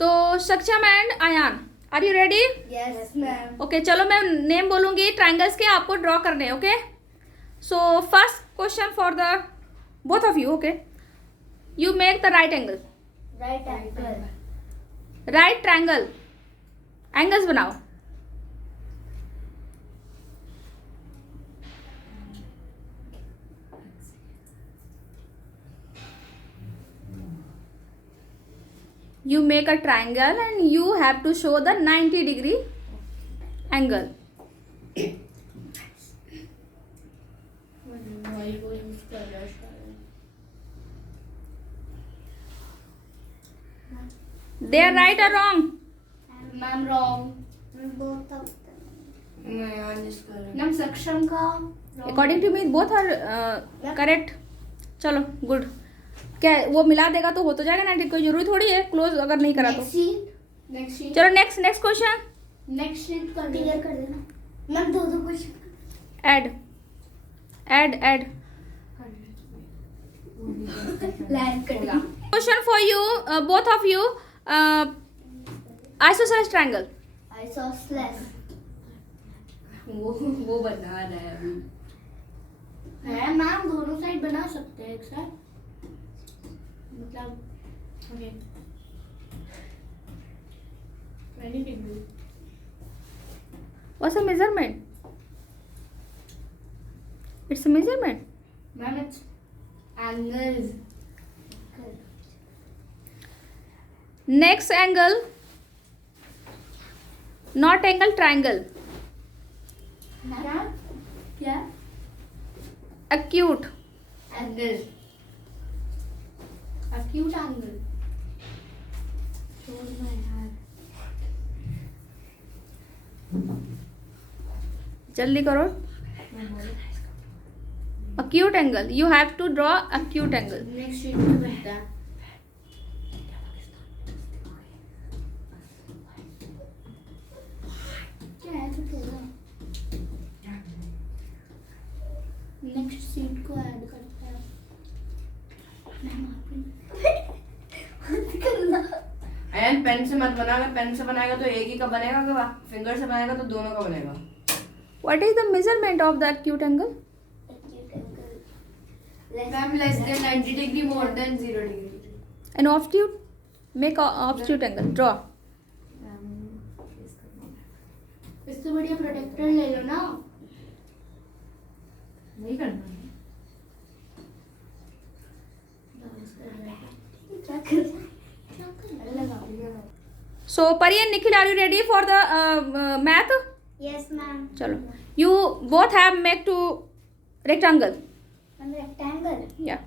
तो Saksham and Ayaan, are you ready? Yes ma'am. Okay, चलो मैं नेम बोलूंगी ट्रायंगल्स के, आपको ड्रॉ करने। Okay, so first question for the both of you. Okay, you make the right angle, right angle. Right triangle, angles बनाओ। You make a triangle and you have to show the 90-degree angle. They are right or wrong? Ma'am wrong. Both of ma'am सक्षम का According to me, both are correct. चलो good. क्या वो मिला देगा तो हो तो जाएगा 90, कोई जरूरी थोड़ी है क्लोज अगर नहीं करा तो। नेक्स्ट शीट चलो नेक्स्ट क्वेश्चन। नेक्स्ट शीट कर क्लियर कर देना मैम। दो क्वेश्चन ऐड लाइन कटेगा। Question for you, both of you, isosceles triangle. Isosceles वो बना रहा है अभी। है मैम, दोनों साइड बना सकते हैं एक साथ, मतलब ओके। मैंने भी What's a measurement? It's a measurement. Ma'am it's angles. Next angle, not angle, triangle. क्या Acute. Angle, acute angle. जल्दी करो। Acute angle. You have to draw acute angle. Next sheet पे बनता है। क्या है तो बोलो। नेक्स्ट शीट को ऐड करता है मैम। आप करना एंड पेन से मत बना, अगर पेन से बनाएगा तो एक ही का बनेगा, अगर फिंगर से बनाएगा तो दोनों का बनेगा। What is the measurement of the acute angle? Ma'am less than 90 degree, more than 0 degree. An obtuse. Make a obtuse angle. Draw. इससे बढ़िया प्रोटेक्टर ले लो ना। नहीं करना। क्या कर लगा। So Pari and Nikhil, are you ready for the math? Yes ma'am. चलो, you both have make two rectangle. Ma'am rectangle. Yeah.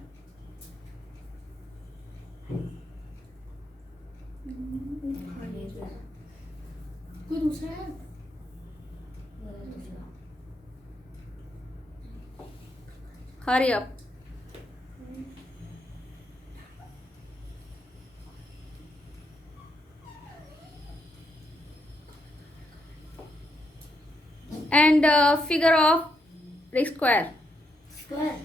कोई दूसरा है? Hurry up. And figure of square. Square.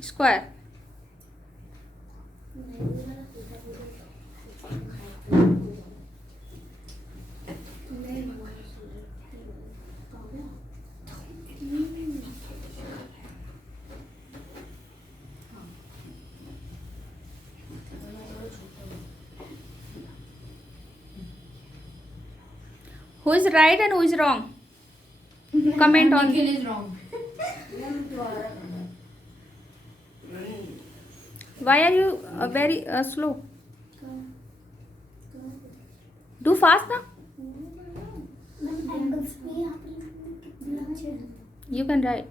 Square. Who is right and who is wrong? Comment on. Nikhil is wrong. Why are you very slow? Do fast now. Angles पे यहाँ पे You can write.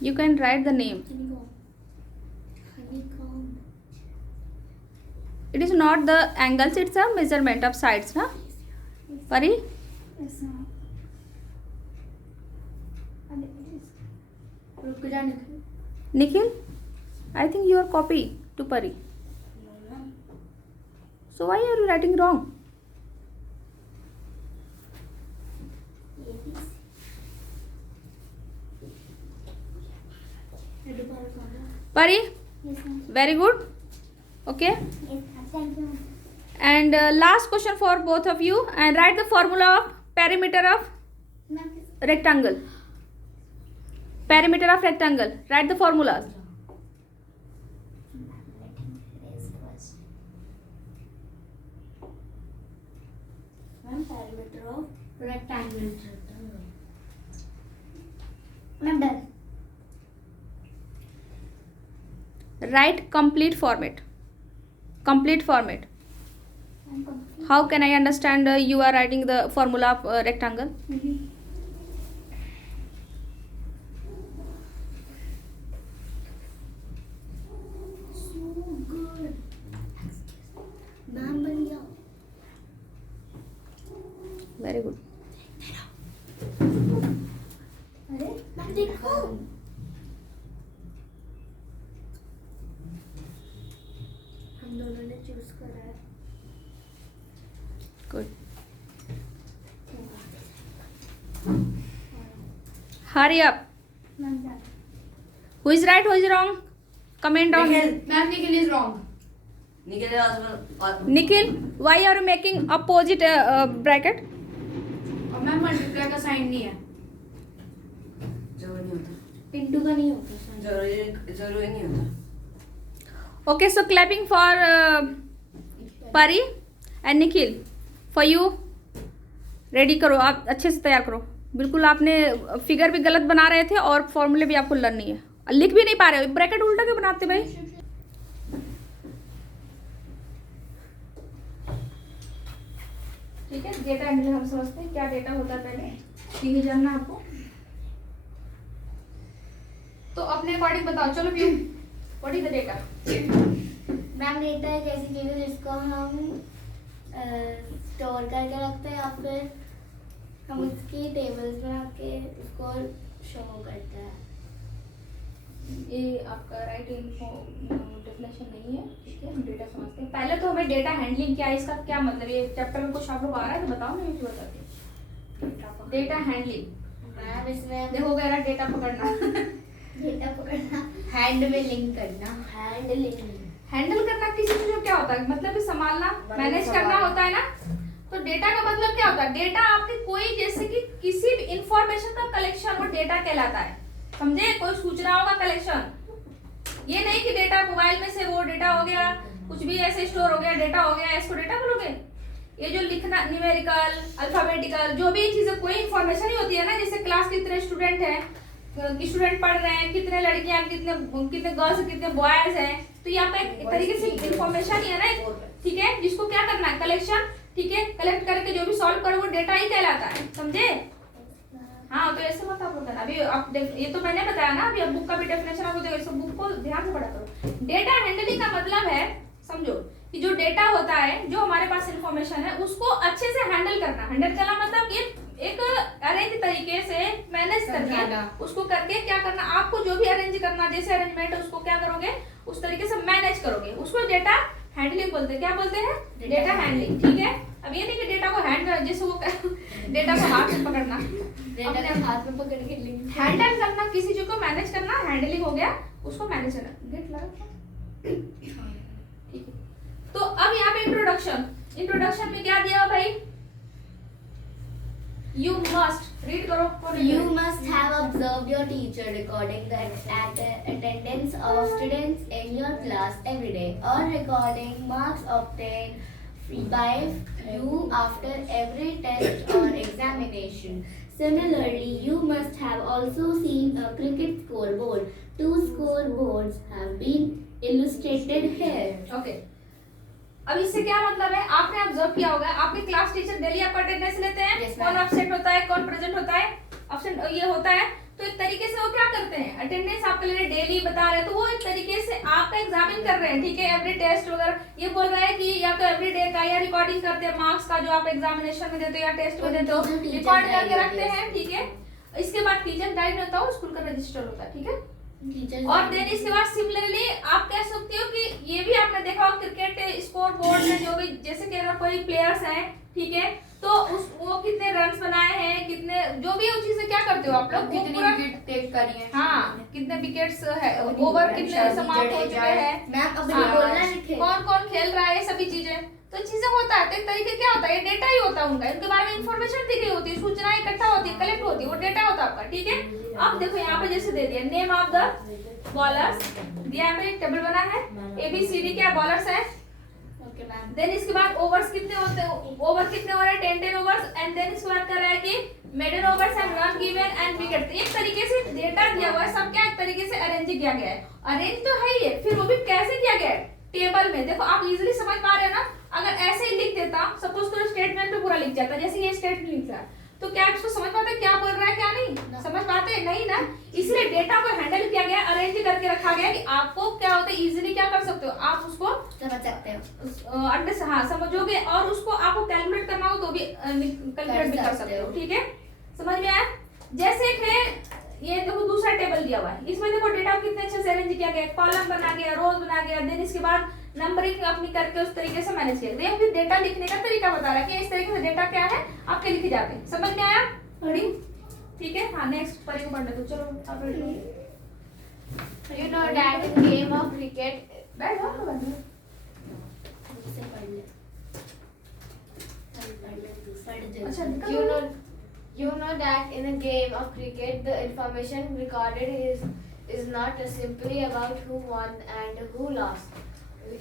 You can write the name. It is not the angles, it's a measurement of sides, na? Pari? रुक जा निकल। Nikhil? I think you are copy to Pari. So why are you writing wrong? Pari, Yes, ma'am. very good. Okay. Yes, ma'am. Thank you. And last question for both of you. And write the formula of perimeter of Ma'am, rectangle. Perimeter of rectangle. Write the formulas. ma'am, perimeter of rectangle. Ma'am, done. Write complete format. Complete format. I'm complete. How can I understand you are writing the formula of rectangle? So good. Ma'am, बन गया. Very good. अरे ma'am देखो. हम दोनों ने choose करा है. Good. Hurry up. Ma'am done. Who is right? Who is wrong? Comment down. Nikhil Ma'am, Nikhil is wrong. Nikhil Nikhil, why are you making opposite bracket? और मैम मल्टीप्लाई का साइन नहीं है. जरूरी नहीं होता. इंटू का नहीं होता साइन. जरूरी नहीं होता. Okay, so clapping for Pari and Nikhil. For you. Ready करो, आप अच्छे से तैयार करो. बिल्कुल आपने फिगर भी गलत बना रहे थे और फॉर्मूले भी आपको लर्न नहीं है. लिख भी नहीं पा रहे हो. ब्रैकेट उल्टा क्यों बनाते भाई? ठीक है, डेटा हैंडलिंग हम समझते हैं. क्या डेटा होता है पहले यही जानना आपको. तो अपने अकॉर्डिंग बताओ. चलो view, what is the data? Ma'am data एक ऐसी चीज है जिसको हम स्टोर करके रखते हैं या फिर हम उसकी टेबल्स बना के उसको शो करते हैं. ये आपका राइट डेफिनेशन नहीं है. ठीक है, हम डेटा समझते हैं. पहले तो हमें डेटा हैंडलिंग क्या है, इसका क्या मतलब. ये चैप्टर में कुछ आप लोग आ रहा है तो बताओ, मैं मुझे बताती हूँ. डेटा हैंडलिंग मैम इसमें देखो गया डेटा पकड़ना. डेटा पकड़ना, हैंड में लिंक करना, हैंडल करना किसी चीज को क्या होता है, मतलब कि संभालना, मैनेज करना होता है ना. तो डेटा का मतलब क्या होता है? डेटा आपकी कोई, जैसे कि किसी भी इंफॉर्मेशन का कलेक्शन वो डेटा कहलाता है. समझे? कोई सूचनाओं का कलेक्शन. ये नहीं कि डेटा मोबाइल में से वो डेटा हो गया, कुछ भी ऐसे स्टोर हो गया, डेटा हो गया, इसको डेटा बोलोगे. ये जो लिखना, न्यूमेरिकल, अल्फाबेटिकल, जो भी चीजें, कोई इंफॉर्मेशन ही होती है ना. जैसे क्लास के कितने स्टूडेंट हैं, स्टूडेंट पढ़ रहे हैं, कितने लड़कियां, कितने गर्ल्स, कितने बॉयज हैं. तो ये आपका एक तरीके से इंफॉर्मेशन ही है ना. ठीक है, जिसको क्या करना है? कलेक्शन. ठीक है, कलेक्ट करके जो भी सॉल्व करो वो डेटा ही कहलाता है. समझे? हाँ, तो ऐसे मत आप लोग करना. अभी आप ये तो मैंने बताया ना. अभी बुक का भी डेफिनेशन आपको देखो, सब बुक को ध्यान से पढ़ा करो. डेटा हैंडलिंग का मतलब है, समझो, कि जो डेटा होता है, जो हमारे पास इंफॉर्मेशन है, उसको अच्छे से हैंडल करना. हैंडल करना मतलब ये एक अरेंज तरीके से मैनेज करके, उसको करके क्या करना, आपको जो भी अरेंज करना, जैसे अरेंजमेंट है उसको क्या करोगे, उस तरीके से मैनेज करोगे. उसको डेटा हैंडलिंग बोलते हैं. क्या बोलते हैं? Data handling. ठीक है. अब ये नहीं कि डेटा को हैंड, जैसे वो डेटा को हाथ में पकड़ना, डेटा को हाथ में पकड़ के लिंक हैंडल करना, किसी चीज को मैनेज करना, हैंडलिंग हो गया, उसको मैनेज करना. गेट लगा? ठीक है. तो अब यहाँ पे इंट्रोडक्शन में क्या दिया भाई? You must read करो. You must have observed your teacher recording the attendance of students in your class every day, or recording marks obtained by you after every test or examination. Similarly, you must have also seen a cricket scoreboard. 2 scoreboards have been illustrated here. Okay. अब इससे क्या मतलब है? आपने observe किया होगा, आपके class teacher daily आपका अटेंडेंस लेते हैं. Yes, कौन ma'am. एब्सेंट होता है, कौन प्रेजेंट होता है, एब्सेंट ये होता है. तो एक तरीके से वो क्या करते हैं, अटेंडेंस आपके लिए डेली बता रहे हैं. तो वो एक तरीके से आपका एग्जामिन कर रहे हैं. ठीक है, एवरी टेस्ट वगैरह ये बोल रहा है कि या तो एवरी डे का, या रिकॉर्डिंग करते हैं मार्क्स का, जो आप एग्जामिनेशन में देते हो या टेस्ट में देते हो, रिकॉर्ड करके रखते हैं. ठीक है. इसके बाद टीचर गाइड होता है, स्कूल का रजिस्टर होता है. ठीक है. और देन इसके बाद सिमिलरली आप कह सकते हो कि ये भी आपने देखा हो क्रिकेट स्कोर बोर्ड में, जो भी जैसे कि अगर कोई प्लेयर्स हैं, ठीक है, तो उस वो कितने रन्स बनाए हैं, कितने जो भी वो चीजें क्या करते हो आप लोग वो कितनी पूरा विकेट टेक करी है हाँ कितने विकेट्स है, ओवर कितने समाप्त हो चुके हैं, मैम अभी हाँ, बोलना लिखे कौन कौन खेल रहा है, ये सभी चीजें तो चीजें होता है। तो एक तरीके क्या होता है, ये डेटा ही होता है उनका, इनके बारे में इंफॉर्मेशन दी गई होती है, सूचनाएं इकट्ठा होती है, कलेक्ट होती है, वो डेटा होता है आपका। ठीक है, अब देखो यहाँ पे जैसे दे दिया नेम ऑफ द बॉलर्स दिया, यहाँ पे एक टेबल बना है, ABCD क्या बॉलर्स है। Okay ma'am. देन इसके बाद ओवर्स कितने होते हैं, ओवर कितने हो रहे हैं 10 ओवर्स। एंड देन इसके बाद कर रहा है कि maiden overs and run given and wicket. एक तरीके से डेटा दिया हुआ है, सब क्या एक तरीके से अरेंज किया गया है। अरेंज तो है ही है, फिर वो भी कैसे किया गया है, टेबल में। देखो आप इजीली समझ पा रहे हैं ना, अगर ऐसे ही लिख देता सपोज करो स्टेटमेंट पे पूरा लिख जाता, जैसे ये स्टेटमेंट लिख रहा है, तो क्या आप इसको समझ पाते क्या बोल रहा है क्या नहीं समझ पाते नहीं ना। इसलिए डेटा को हैंडल किया गया, अरेंज करके रखा गया कि आपको क्या होता है इजीली क्या कर सकते हो, आप उसको समझ सकते हो, अंडर हाँ समझोगे, और उसको आपको कैलकुलेट करना हो तो भी कैलकुलेट भी कर सकते हो। ठीक है, समझ में आया। जैसे एक है ये देखो दूसरा टेबल दिया हुआ है, इसमें देखो डेटा कितने अच्छे से अरेंज किया गया, कॉलम बना गया, रोज बना गया, देन इसके बाद नंबरिंग अपनी करके उस तरीके से मैनेज किया। देखो फिर डेटा लिखने का तरीका बता रहा है कि इस तरीके से डेटा क्या है आपके लिखे जाते हैं। समझ में आया पढ़ी। ठीक है, हाँ नेक्स्ट पढ़ी को पढ़ने दो, चलो आप बैठ लो। You know that in game of cricket, बैठ जाओ ना, इससे पढ़ ले, पढ़ ले, अच्छा निकल you low. know, you know that in a game of cricket, the information recorded is not simply about who won and who lost.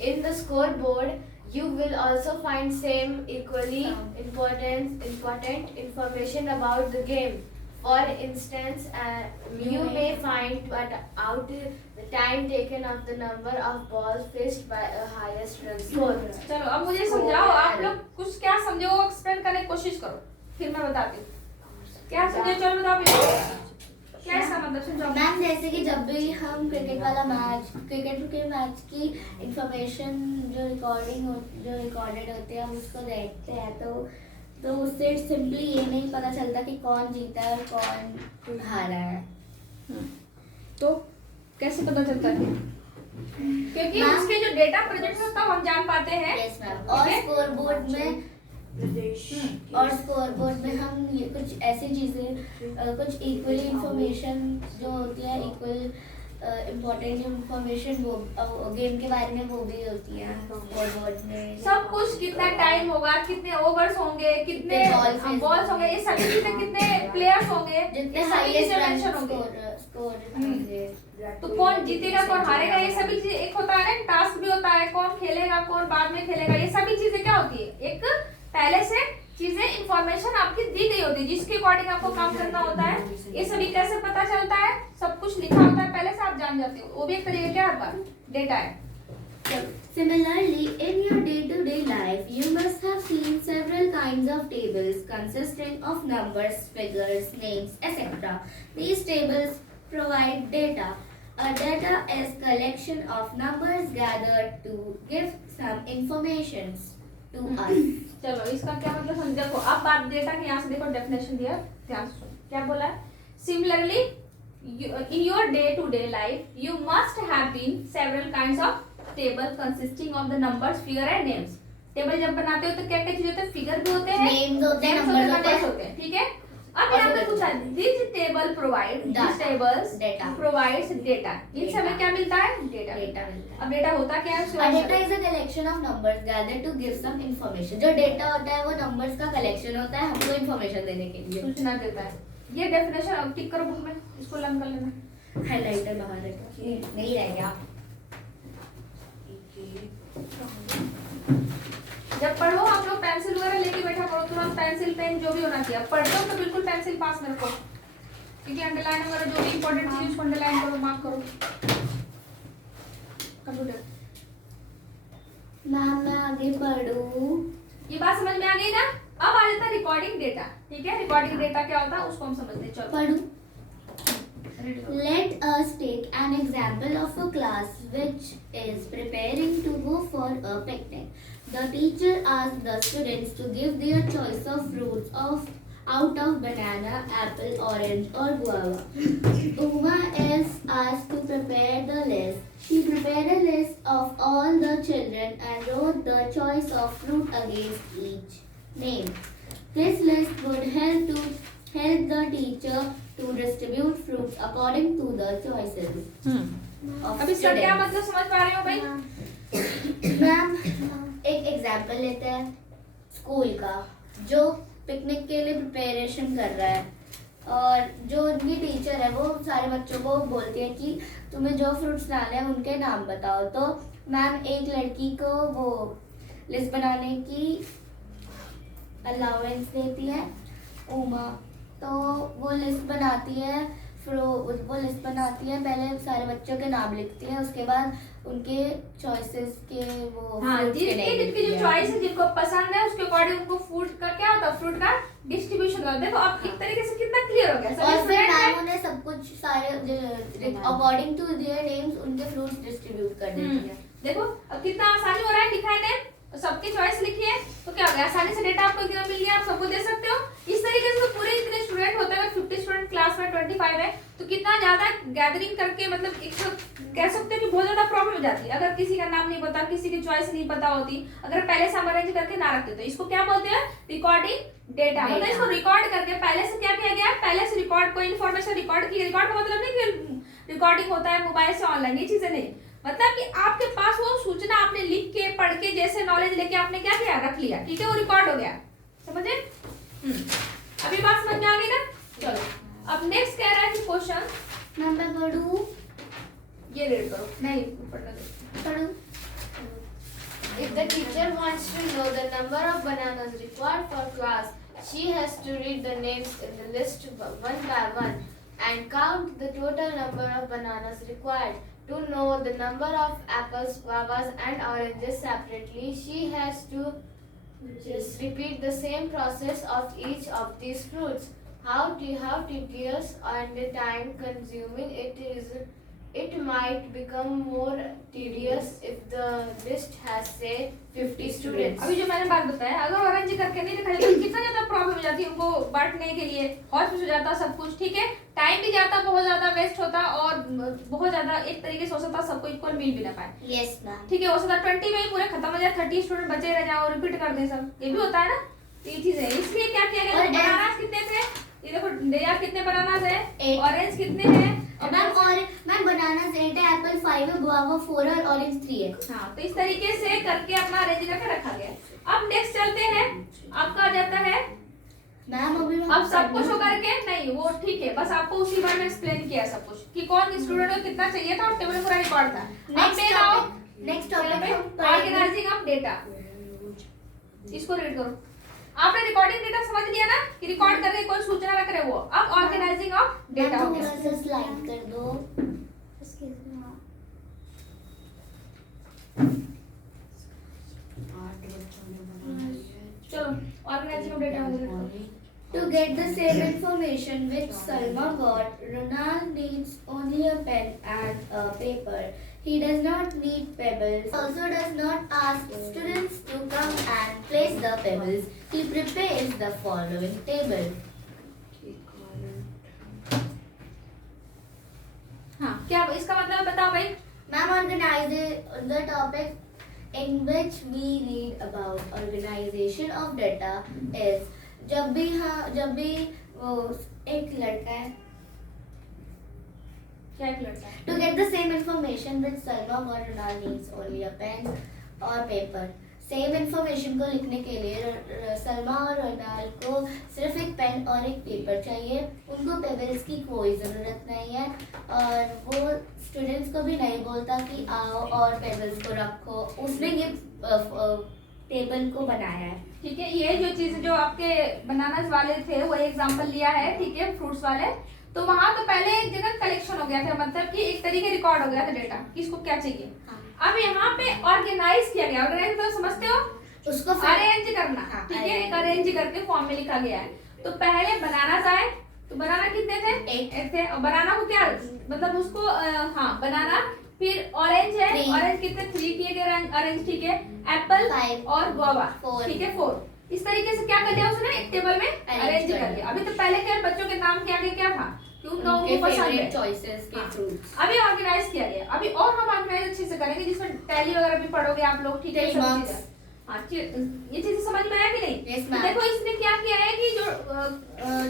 In the scoreboard, you will also find same equally important information about the game. For instance, you may find out the time taken of the number of balls faced by a highest run score. चलो अब मुझे समझाओ, आप लोग कुछ क्या समझे वो एक्सप्लेन करने की कोशिश करो, फिर मैं बताती हूँ क्या समझे। चलो बताओ भैया क्या इसका मतलब समझाओ। मैम जैसे कि जब भी हम क्रिकेट वाला मैच, क्रिकेट के मैच की इंफॉर्मेशन जो रिकॉर्डेड होती है हम उसको देखते हैं, तो उससे सिंपली ये नहीं पता चलता कि कौन जीता है और कौन हारा है। तो कैसे पता चलता है, क्योंकि मैम- उसके जो डेटा प्रेजेंट होता है हम जान पाते हैं। Yes ma'am. और स्कोरबोर्ड में हम ये कुछ ऐसी चीजें कुछ इक्वली इंफॉर्मेशन जो होती है, इक्वल इम्पोर्टेंट इंफॉर्मेशन वो गेम के बारे में वो भी होती है स्कोरबोर्ड में। सब कुछ कितना टाइम होगा, कितने ओवर्स होंगे, कितने कितने बॉल्स होंगे, ये सभी चीजें, कितने प्लेयर्स होंगे, जितने ये सभी हाईएस्ट चीजें रन मेंशन होंगे। स्कोर तो कौन जीतेगा कौन हारेगा ये सभी चीजें एक होता है ना, टास्क भी होता है, कौन खेलेगा कौन बाद में खेलेगा, ये सभी चीजें क्या होती है, एक पहले से चीजें इंफॉर्मेशन आपकी दी गई होती है जिसके अकॉर्डिंग आपको काम करना होता है। ये सभी कैसे पता चलता है, सब कुछ लिखा होता है पहले से, आप जान जाते हो, वो भी एक तरीके क्या है डेटा है। Similarly, in your day-to-day life, you must have seen several kinds of tables consisting of numbers, figures, names, etc. These tables provide data. A data is collection of numbers gathered to give some information to us. चलो इसका क्या मतलब समझ, देखो अब बात data की, यहाँ से देखो डेफिनेशन दिया, ध्यान से सुनो क्या बोला है। Similarly in your day-to-day life you must have been several kinds of table consisting of the numbers, figure and names. Table जब बनाते हो तो क्या क्या चीज होते हैं, फिगर भी होते हैं, Names होते हैं, names numbers numbers होते हैं। ठीक है। अब यहाँ पे पूछा these table provide, these tables Data. provides data, in Data. सब में क्या मिलता है डेटा। Data मिलता है। अब डेटा होता क्या है उसके A बाद data is a collection of numbers gathered to give some information. जो डेटा होता है वो नंबर्स का कलेक्शन होता है हमको इंफॉर्मेशन देने के लिए। सूचना देता है। ये डेफिनेशन अब टिक करो बुक में, इसको लर्न कर लेना। हाइलाइटर बाहर रखो, नहीं रह गया। जब पढ़ो आप लोग पेंसिल वगैरह लेके बैठा करो, तुरंत पेंसिल पेन जो भी होना चाहिए। पढ़ते हो तो बिल्कुल पेंसिल पास में रखो, क्योंकि अंडरलाइन वगैरह जो भी इंपॉर्टेंट चीज उसको अंडरलाइन करो, मार्क करो। कंप्यूटर मैम मैं आगे पढ़ूं। ये बात समझ में आ गई ना। अब आ जाता है रिकॉर्डिंग डेटा। ठीक है, रिकॉर्डिंग डेटा क्या होता है उसको हम समझते हैं। चलो पढ़ूं। ready करो। Let us take an example of a class which is preparing to go for a picnic. The teacher asked the students to give their choice of fruits out of banana, apple, orange or guava. Uma is asked to prepare the list. She prepared a list of all the children and wrote the choice of fruit against each name. This list would help the teacher to distribute fruits according to the choices of अब इसका क्या students. मतलब समझ पा रहे हो भाई? Ma'am एक एग्जाम्पल लेते हैं स्कूल का, जो पिकनिक के लिए प्रिपरेशन कर रहा है और जो उनकी टीचर है वो सारे बच्चों को बोलती है कि तुम्हें जो फ्रूट्स लाने हैं उनके नाम बताओ। तो मैम एक लड़की को वो लिस्ट बनाने की अलाउंस देती है उमा, तो वो लिस्ट बनाती है, वो लिस्ट बनाती है, पहले सारे बच्चों के नाम लिखती है, उसके बाद उनके चॉइसेस के वो हाँ, fruits के जिनकी name जिनकी लिखती जो है। चॉइस है, जिनको पसंद है, उसके अकॉर्डिंग उनको फ्रूट का क्या होता है, फ्रूट का डिस्ट्रीब्यूशन होता है। देखो अब एक तरीके से कितना क्लियर हो गया सभी और फिर स्टूडेंट है। मैम उन्हें सब कुछ सारे अकॉर्डिंग टू देयर नेम्स उनके फ्रूट्स डिस्ट्रीब्यूट कर देती है। देखो अब कितना आसानी हो रहा है लिखाने में, तो सबकी चॉइस लिखी है तो क्या हो गया, आसानी से डेटा आपको एकदम मिल गया, आप सबको दे सकते हो। इस तरीके से तो पूरे इतने स्टूडेंट होते हैं, 50 स्टूडेंट क्लास में 25 है, तो कितना ज्यादा गैदरिंग करके मतलब एक कह सकते हैं कि बहुत ज्यादा प्रॉब्लम हो जाती है अगर किसी का नाम नहीं पता, किसी की चॉइस नहीं पता होती, अगर पहले से हम अरेंज करके ना रखते। तो इसको क्या बोलते हैं, रिकॉर्डिंग डेटा। मतलब इसको रिकॉर्ड करके पहले से क्या किया गया, पहले से रिकॉर्ड कोई इन्फॉर्मेशन रिकॉर्ड की। रिकॉर्ड का मतलब नहीं कि रिकॉर्डिंग होता है मोबाइल से ऑनलाइन, ये चीजें नहीं, मतलब कि आपके पास वो सूचना आपने लिख के पढ़ के जैसे नॉलेज लेके आपने क्या किया, रख लिया, ठीक है, वो रिकॉर्ड हो गया। समझे? अभी बात समझ में आ गई ना? चलो अब नेक्स्ट कह रहा है कि क्वेश्चन मैं पढ़ूं? ये रीड करो, नहीं पढ़ना दे। पढ़ूं? If the teacher wants to know the number of bananas required for class, she has to read the names in the list one by one and count the total number of bananas required. To know the number of apples, guavas and oranges separately, she has to just repeat the same process of each of these fruits. How tedious and time consuming it is. It might become more tedious if the list has say 50 students. अभी जो मैंने बात बताया, अगर orange करके नहीं लिखा जाता तो कितना ज्यादा प्रॉब्लम हो जाती है उनको बांटने के लिए, हॉस्पिटल हो जाता सब कुछ, ठीक है, टाइम भी जाता, बहुत ज्यादा वेस्ट होता और बहुत ज्यादा एक तरीके से हो सकता सबको इक्वल मिल भी ना पाए। Yes ma'am. ठीक है, हो सकता 20 में ही पूरे खत्म हो जाए, 30 स्टूडेंट बचे रह जाए और रिपीट कर दे सब, ये भी होता है ना। तो ये चीज है, इसलिए क्या किया गया, और बनानास कितने थे, ये देखो डेया कितने बनानास है, एक। ऑरेंज कितने हैं, मैम बनाना 8 है, एप्पल 5 है, गुआवा 4 है और ऑरेंज 3 है। हाँ, तो इस तरीके से करके अपना अरेंज करके रखा गया। अब नेक्स्ट चलते हैं, आपका आ जाता है, मैम अभी अब सब कुछ होकर के नहीं, वो ठीक है, बस आपको उसी बारे में एक्सप्लेन किया सब कुछ कि कौन स्टूडेंट को कितना चाहिए था और टेबल में पूरा रिकॉर्ड था। Next topic organising of data, इसको रीड करो। आपने रिकॉर्डिंग डेटा समझ लिया ना कि रिकॉर्ड करके कोई सूचना रख रहे हो, अब ऑर्गेनाइजिंग ऑफ डेटा हो गया। थोड़ा सा स्लाइड कर दो। चलो ऑर्गेनाइजिंग ऑफ डेटा हो गया। To get the same information which Salma got, Ronald needs only a pen and a paper. He does not need pebbles. Also does not ask students to come and place the pebbles. He prepares the following table. हाँ, क्या इसका मतलब बताओ भाई। Ma'am, organize the topic in which we read about organization of data is जब भी वो एक लड़का है, क्या एक लड़का है? to get the same information which Salma got, Ronald needs only a pen और paper. सेम इंफॉर्मेशन को लिखने के लिए सलमा और रोनाल्ड को सिर्फ एक पेन और एक पेपर चाहिए। उनको पेबल्स की कोई ज़रूरत नहीं है और वो स्टूडेंट्स को भी नहीं बोलता कि आओ और पेबल्स को रखो। उसने ये टेबल को बनाया है। ठीक है, ये जो चीज जो आपके बनानास वाले थे वही एग्जांपल लिया है, ठीक है, फ्रूट्स वाले। तो वहां तो पहले एक जगह कलेक्शन हो गया था, मतलब कि एक तरीके रिकॉर्ड हो गया था डेटा, किसको क्या चाहिए। अब यहाँ पे ऑर्गेनाइज किया गया। ऑर्गेनाइज मतलब समझते हो, उसको अरेंज करना, ठीक है, एक अरेंज करके फॉर्म में लिखा गया है। तो पहले बनानास आए, तो बनाना कितने थे, एक थे। और बनाना को क्या मतलब उसको हाँ बनाना, फिर ऑरेंज है, ऑरेंज कितने 3 किए गए ऑरेंज, ठीक है, एप्पल 5 और गुआवा 4, ठीक है 4। इस तरीके से क्या कर दिया उसने, एक टेबल में अरेंज कर दिया। अभी तो पहले क्या बच्चों के नाम के आगे क्या था कि उन लोगों को पसंद है चॉइसेस के फ्रूट्स। अभी ऑर्गेनाइज किया गया। अभी और हम ऑर्गेनाइज अच्छे से करेंगे, जिसमें टैली वगैरह भी पढ़ोगे आप लोग, ठीक है, सब चीजें। हाँ, ये चीज समझ में आया कि नहीं? Yes, तो ma'am. देखो इसने क्या किया है कि जो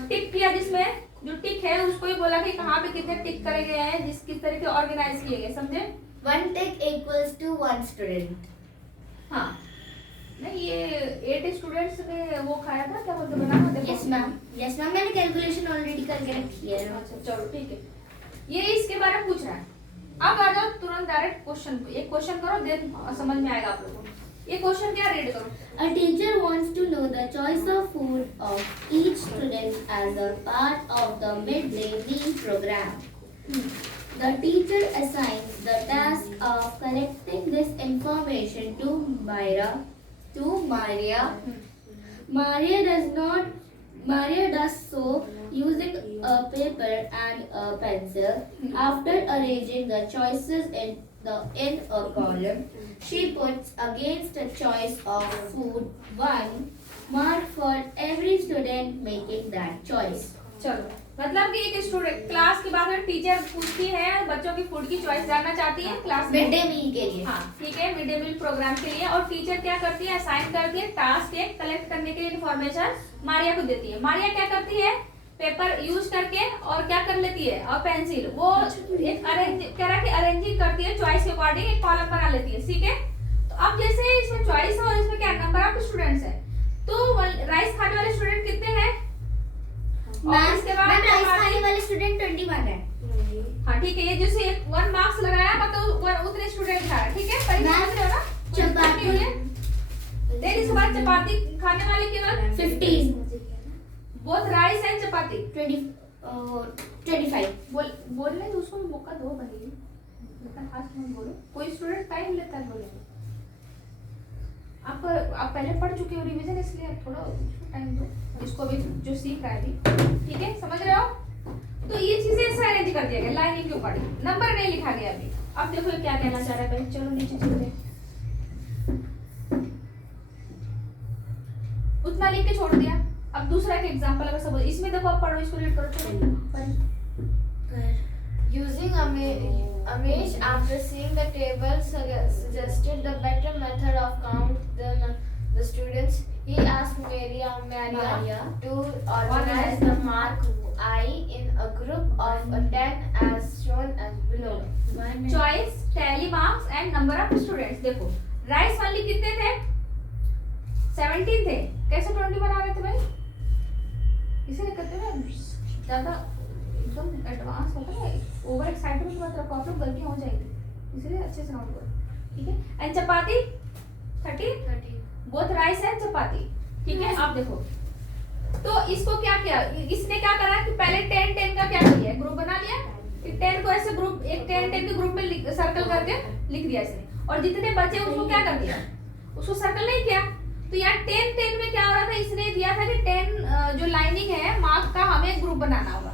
टिक किया, जिसमें जो टिक है उसको ही बोला कि कहाँ पे कितने टिक करे गए हैं, किस तरीके ऑर्गेनाइज किए गए, समझे? 1 tick equals to 1 student. हाँ, नहीं ये 8 स्टूडेंट्स ने वो खाया था, क्या बोलते बनाना, देखो। Yes ma'am. Yes ma'am. मैंने कैलकुलेशन ऑलरेडी करके रखी है. अच्छा चलो ठीक है, ये इसके बारे में पूछ रहा है। अब आ जाओ तुरंत डायरेक्ट क्वेश्चन पे, एक क्वेश्चन करो देन समझ में आएगा आप लोगों को। ये क्वेश्चन क्या, रीड करो। A teacher wants to know the choice of food of each student as a part of the midday meal program. The teacher assigns the task of collecting this information to Maria. Maria does so using a paper and a pencil. After arranging the choices in a column, she puts against a choice of food 1 mark for every student making that choice. चलो, मतलब कि एक student class के बाद में teacher पूछती है बच्चों की फूड की चॉइस जानना चाहती है क्लास में। मिड डे मील के लिए। हाँ ठीक है, मिड डे मील प्रोग्राम के लिए। और टीचर क्या करती है, असाइन करती है टास्क एक कलेक्ट करने के लिए इन्फॉर्मेशन मारिया को देती है। मारिया क्या करती है, पेपर यूज करके और क्या कर लेती है, और पेंसिल वो एक कह रहा है कि अरेंजिंग करती है चॉइस के अकॉर्डिंग, एक कॉलम बना लेती है, ठीक है। तो अब जैसे इसमें चॉइस है और इसमें क्या नंबर ऑफ स्टूडेंट्स है, तो राइस खाने वाले स्टूडेंट कितने हैं, और इसके बाद राइस खाने वाले स्टूडेंट 21 है। हाँ ठीक है, ये जैसे 1 मार्क्स लगाया मतलब उतने स्टूडेंट खा रहा, ठीक है। पर समझ रहे हो ना, चपाती देन इसके बाद चपाती खाने वाले केवल 15 बोथ राइस एंड चपाती 25 बोलने तो उसको मौका दो भाई, लेकिन फास्ट मत बोलो, कोई स्टूडेंट टाइम लेता है बोलने। आप पहले पढ़ चुके हो रिवीजन, इसलिए आप थोड़ा टाइम दो इसको भी जो सीख रहा है अभी, ठीक है, समझ रहे हो। तो ये चीजें ऐसे अरेंज कर दिया गया लाइनिंग के अकॉर्डिंग, नंबर नहीं लिखा गया अभी। अब देखो ये क्या कहना चाह रहा है भाई, चलो नीचे चलते हैं। उतना लिख के छोड़ दिया। अब दूसरा एक एग्जांपल अगर सब इसमें देखो, आप पढ़ो, इसको रीड करो, चलो। Using Amesh, after seeing the table, suggested the better method of count the students. He asked Maria to organize the mark I in a group of 10 as shown as below. Choice, tally marks and number of students. देखो rice वाली कितने थे, 17 थे। कैसे 20 बना रहे थे भाई, इसीलिए कहते हैं ज्यादा एकदम एडवांस होता है, ओवर एक्साइटमेंट मत रखो, आप लोग गलतियां हो जाएगी, इसलिए अच्छे से नोट करो, ठीक है। And chapati 30 both rice and chapati, ठीक है। आप देखो तो इसको क्या किया, इसने क्या करा कि पहले 10 का क्या किया, ग्रुप बना लिया, 10 को ऐसे ग्रुप, एक 10 के ग्रुप में सर्कल करके लिख दिया इसने, और जितने बचे उसको क्या कर दिया, उसको सर्कल नहीं किया। तो यहाँ 10 में क्या हो रहा था, इसने दिया था कि 10 जो लाइनिंग है मार्क का हमें एक ग्रुप बनाना होगा,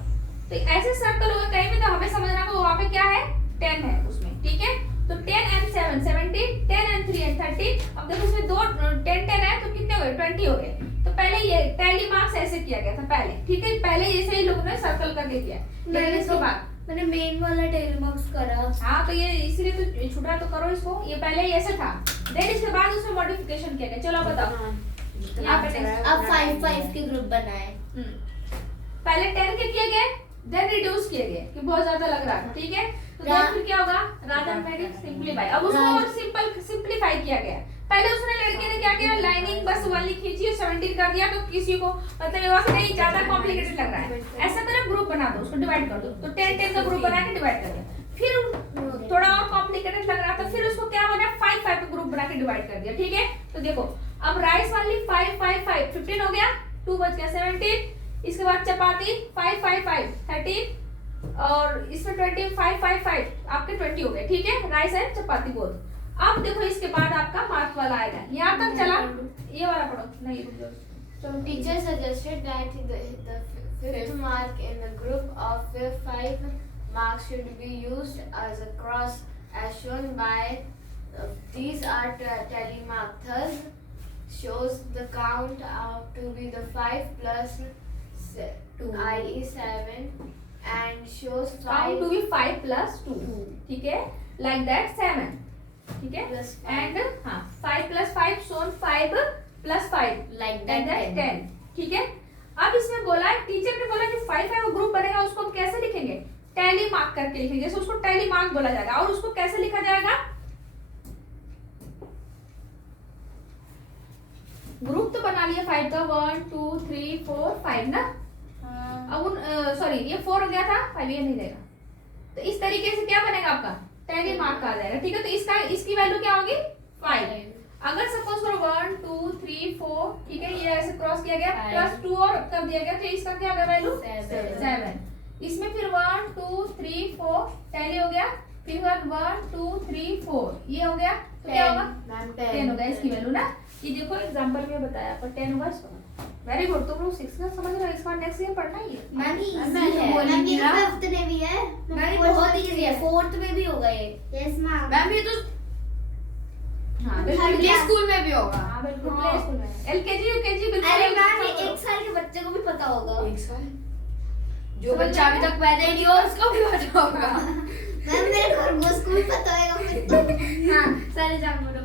तो ऐसे सर्कल होगा कहीं भी, तो हमें समझना होगा वहाँ पे क्या है, 10 है उसमें, ठीक है। तो 10 and 7 17, 10 and 3 and 30। अब देखो इसमें दो 10 है तो कितने हो गए, 20 हो गए। तो पहले ये टैली मार्क्स ऐसे किया गया था पहले, ठीक है, पहले ऐसे ही लोगों ने सर्कल करके किया। लेकिन इसके बाद मैंने मेन वाला टेल मार्क्स करा। हाँ तो ये इसलिए तो छुटा तो करो इसको, ये पहले ही ऐसे था, देन इसके बाद उसमें मॉडिफिकेशन किया गया। चलो बताओ यहाँ पे next। अब 5 के ग्रुप बनाए। पहले 10 के किए गए, देन रिड्यूस किए गए कि बहुत ज्यादा लग रहा था, ठीक है। तो देन फिर क्या होगा, राजन मेड सिंपलीफाई, अब उसको और सिंपलीफाई किया गया। पहले उसने लड़के ने क्या किया, लाइनिंग बस वाली खींची और 17 कर दिया, तो किसी को मतलब ये हुआ कि नहीं ज्यादा कॉम्प्लिकेटेड लग रहा है, ऐसा करो ग्रुप बना दो, उसको डिवाइड कर दो। तो 10 का ग्रुप बना के डिवाइड कर दिया। फिर थोड़ा और कॉम्प्लिकेटेड लग रहा था, फिर उसको क्या बना, 5 का ग्रुप बना के डिवाइड कर दिया, ठीक है। तो देखो अब राइस वाली 5 15 हो गया, 2 बच गया 17। इसके बाद चपाती 5 13, और इसमें 25 आपके 20 हो गए, ठीक है, राइस एंड चपाती बोथ। अब देखो इसके बाद आपका मार्क वाला आएगा, यहाँ तक चला, ये वाला पढ़ो, नहीं रुक जाओ, चलो। Teacher suggested that the fifth mark in the group of 5 marks should be used as a cross as shown by these are tally mark. Thus shows the count out to be the 5 plus 2 i.e. 7 and shows 5 count to be 5 plus 2, ठीक है, like that 7। ठीक है, Plus five. And हाँ 5 + 5 सोन 5 + 5 Like and that, then 10, ठीक है। अब इसमें बोला है, टीचर ने बोला कि 5 5 ग्रुप बनेगा, उसको हम कैसे लिखेंगे, टैली मार्क करके लिखेंगे, जैसे उसको टैली मार्क बोला जाएगा। और उसको कैसे लिखा जाएगा, ग्रुप तो बना लिया 5 का, 1 2 3 4 5 ना। अब उन सॉरी ये 4 हो गया था, 5 ये नहीं रहेगा, तो इस तरीके से क्या बनेगा आपका टैली मार्क आ जाएगा, ठीक है। तो इसका इसकी वैल्यू क्या होगी 5। अगर सपोज करो 1 2 3 4, ठीक है, ये ऐसे क्रॉस किया गया, Five. +2 और कर दिया गया, तो इसका क्या होगा वैल्यू Seven. 7। इसमें फिर 1 2 3 4 टैली हो गया, फिर 1 2 3 4 ये हो गया, तो क्या होगा Ma'am, 10 होगा इसकी वैल्यू ना। ये देखो एग्जांपल में बताया पर 10 होगा इसका। वेरी गुड, तुम लोग 6 का समझ रहे हो, इसका नेक्स्ट ईयर पढ़ना ही है। मैम मैं इजी तो है, बोली मैम ये थी ना। 5th में भी है, मैम बहुत इजी है, 4th में भी होगा ये। Yes ma'am. मैम ये तो हाँ हम बिल्कुल, प्ले स्कूल में भी होगा। हाँ बिल्कुल हाँ। प्ले स्कूल में, एलकेजी यूकेजी बिल्कुल। अरे मैम ये 1 साल के बच्चे को भी पता होगा। एक साल जो बच्चा अभी तक पैदा ही नहीं हुआ उसको भी पता होगा। मैम मेरे खरगोश को भी पता होगा फिर तो। हाँ सारे जानवरों